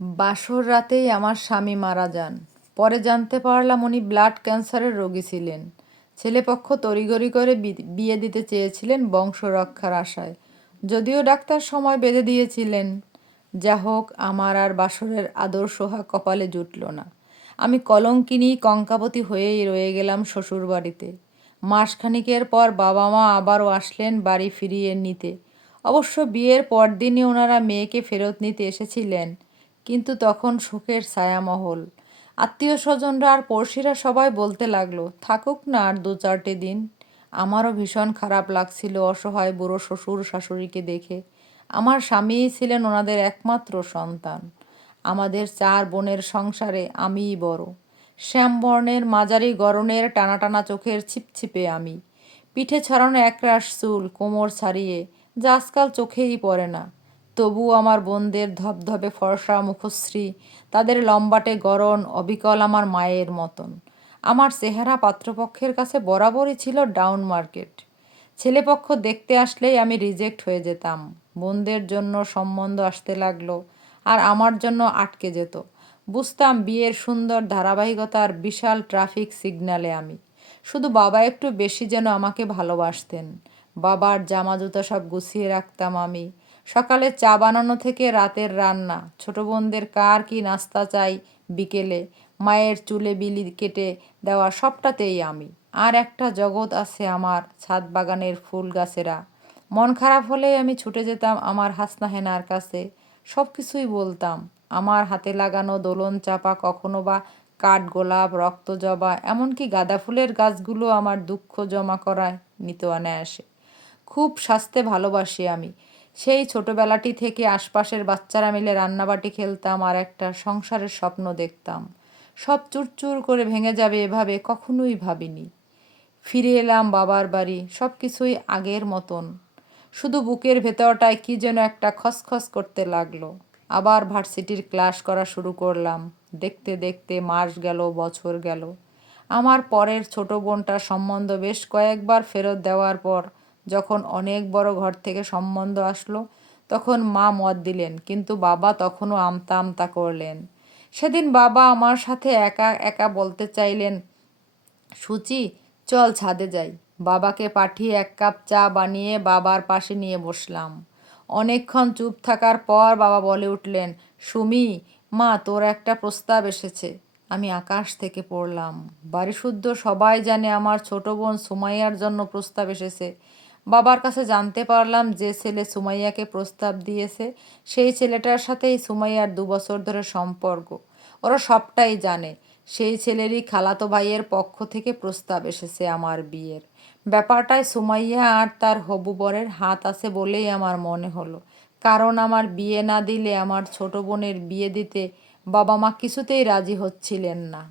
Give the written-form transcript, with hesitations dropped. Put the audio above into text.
বাসর রাতেই আমার স্বামী মারা যান। পরে জানতে পারলাম উনি ব্লাড ক্যান্সারের রোগী ছিলেন। ছেলেপক্ষ তড়িঘড়ি করে বিয়ে দিতে চেয়েছিলেন বংশ রক্ষার আশায়, যদিও ডাক্তার সময় বেঁধে দিয়েছিলেন। যা হোক, আমার আর বাসরের আদর সোহাগ কপালে জুটল না। আমি কলঙ্কিনী কঙ্কাবতী হয়েই রয়ে গেলাম শ্বশুরবাড়িতে। মাসখানেকের পর বাবা মা আবারও আসলেন বাড়ি ফিরিয়ে নিতে। অবশ্য বিয়ের পরদিনই ওনারা মেয়েকে ফেরত নিতে এসেছিলেন, কিন্তু তখন শোকের ছায়ামহল। আত্মীয় স্বজনরা আর পড়শিরা সবাই বলতে লাগলো, থাকুক না আর 2-4টে দিন। আমারও ভীষণ খারাপ লাগছিল অসহায় বুড়ো শ্বশুর শাশুড়িকে দেখে। আমার স্বামীই ছিলেন ওনাদের একমাত্র সন্তান। আমাদের 4 বোনের সংসারে আমিই বড়। শ্যামবর্ণের মাঝারি গড়নের টানা টানা চোখের ছিপছিপে আমি। পিঠে ছড়ানো একরাশ চুল কোমর ছাড়িয়ে, যা আজকাল চোখেই পড়ে না। তবু আমার বোনদের ধবধবে ফর্সা মুখশ্রী, তাদের লম্বাটে গড়ন অবিকল আমার মায়ের মতন। আমার চেহারা পাত্রপক্ষের কাছে বরাবরই ছিল ডাউন মার্কেট। ছেলেপক্ষ দেখতে আসলেই আমি রিজেক্ট হয়ে যেতাম। বোনদের জন্য সম্বন্ধ আসতে লাগলো, আর আমার জন্য আটকে যেত। বুঝতাম বিয়ের সুন্দর ধারাবাহিকতার বিশাল ট্রাফিক সিগন্যালে আমি। শুধু বাবা একটু বেশি যেন আমাকে ভালোবাসতেন। বাবার জামা জুতো সব গুছিয়ে রাখতাম আমি। সকালে চা বানানো থেকে রাতের রান্না, ছোট বোনদের কার কি নাস্তা চাই বিকেলে, মায়ের চুলে বিলি কেটে দেওয়া, সবটাতেই আমি। আর একটা জগৎ আছে আমার, ছাদ বাগানের ফুল গাছেরা। মন খারাপ হলেই আমি ছুটে যেতাম আমার হাসনা হেনার কাছে। সব কিছুই বলতাম। আমার হাতে লাগানো দোলন চাপা, কখনো বা কাঠগোলাপ, রক্তজবা, এমনকি গাঁদা ফুলের গাছগুলো আমার দুঃখ জমা করায় নিত অনায়াসে। খুব স্বাস্থ্যে ভালোবাসি আমি। সেই ছোটবেলাটি থেকে আশপাশের বাচ্চারা মিলে রান্নাবাটি খেলতাম আর একটা সংসারের স্বপ্ন দেখতাম। সব চুরচুর করে ভেঙে যাবে এভাবে কখনোই ভাবিনি। ফিরে এলাম বাবার বাড়ি, সব কিছুই আগের মতন। শুধু বুকের ভেতরটায় কি যেন একটা খসখস করতে লাগলো। আবার ভার্সিটির ক্লাস করা শুরু করলাম। দেখতে দেখতে মাস গেল, বছর গেল। আমার পরের ছোট বোনটার সম্বন্ধ বেশ কয়েকবার ফেরত দেওয়ার পর যখন অনেক বড় ঘর থেকে সম্বন্ধ আসলো, তখন মা মত দিলেন, কিন্তু বাবা তখনও আমতা আমতা করলেন। সেদিন বাবা আমার সাথে একা একা বলতে চাইলেন, সুচি, চল ছাদে যাই। বাবাকে পাঠিয়ে 1 কাপ চা বানিয়ে বাবার পাশে নিয়ে বসলাম। অনেকক্ষণ চুপ থাকার পর বাবা বলে উঠলেন, সুমি, মা, তোর একটা প্রস্তাব এসেছে। আমি আকাশ থেকে পড়লাম। বাড়িসুদ্ধ সবাই জানে আমার ছোট বোন সুমাইয়ার জন্য প্রস্তাব এসেছে। বাবার কাছে জানতে পারলাম যে ছেলে সুমাইয়াকে প্রস্তাব দিয়েছে, সেই ছেলেটার সাথেই সুমাইয়ার 2 বছর ধরে সম্পর্ক। ওরা সবটাই জানে। সেই ছেলেরই খালাতো ভাইয়ের পক্ষ থেকে প্রস্তাব এসেছে আমার বিয়ের। ব্যাপারটায় সুমাইয়া আর তার হবু বরের হাত আছে বলেই আমার মনে হলো। কারণ আমার বিয়ে না দিলে আমার ছোট বোনের বিয়ে দিতে বাবা মা কিছুতেই রাজি হচ্ছিলেন না।